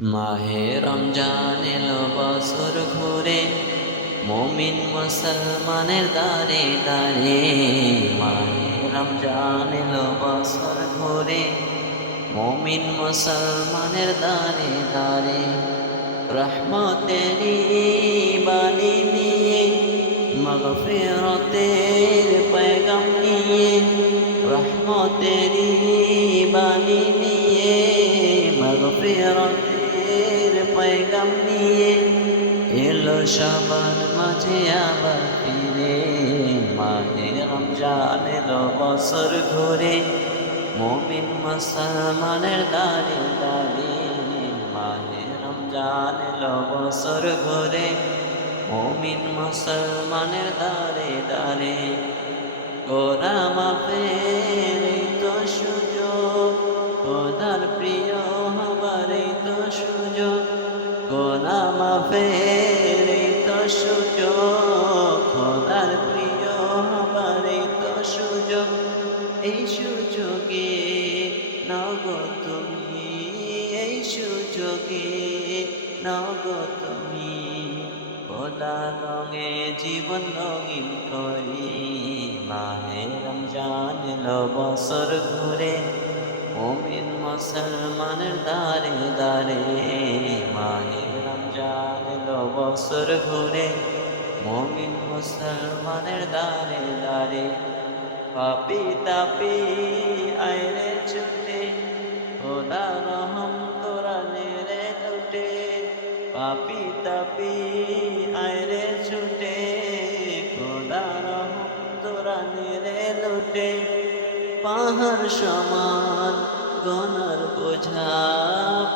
মাহে রমজান এলো বছর ঘুরে, মমিন মুসলমানের দারে দারে মাহে রমজান এলো বছর ঘুরে, মমিন মুসলমানের দারে দারে রহমতেরি বাণী নিয়ে, মগফিরতের পেগম নিয়ে, রহমতেরি বাণী নিয়ে, মগফিরতের নাম নিয়ে এলো সবার মাঝে আবার ফিরে। মায়ের রমজান এলো বছর ঘুরে মমিন মুসলমানের দাঁড়িয়ে দাঁড়িয়ে মায়ের রমজান এলো বছর ঘুরে মমিন মুসলমানের দাঁড়ে দাঁড়ে। গোরা মাপে গোনা মাফের তো সুযোগ, খোদার প্রিয় তো সুযোগ। এই সুযোগে নগো তুমি, এই সুযোগে নগো তুমি। খোদা রঙে জীবন রঙিন করি, মাহে রমজান বছর ঘুরে মুমিন মুসলমানের দারে এলো বছর ঘুরে মুমিন মুসলমানের দারে দারে পাপি তাপি আয়রে ছুটে, খোদা রহম তোরা নেরে লুটে পাপি তাপি আয়রে ছুটে, খোদা রহম তোরা নেরে লুটে পাহাড় সমান গনার বোঝা,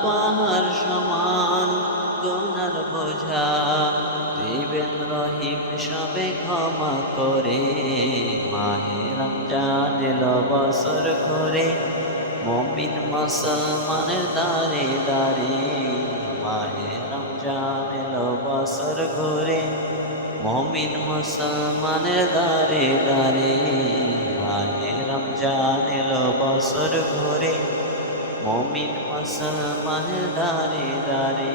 পাহাড় সমান গনার বোঝা। দিবেন রহিম সবে ক্ষমা করে, মাহে রমজান এলো বছর ঘরে। মমিন মুসলমানের দারে দারে মাহে রমজান এলো বছর ঘুরে। মমিন মুসলমানের দারে দারে মাহে রমজান এলো বছর ঘুরে। মমিন মুসলমানের দারে দারে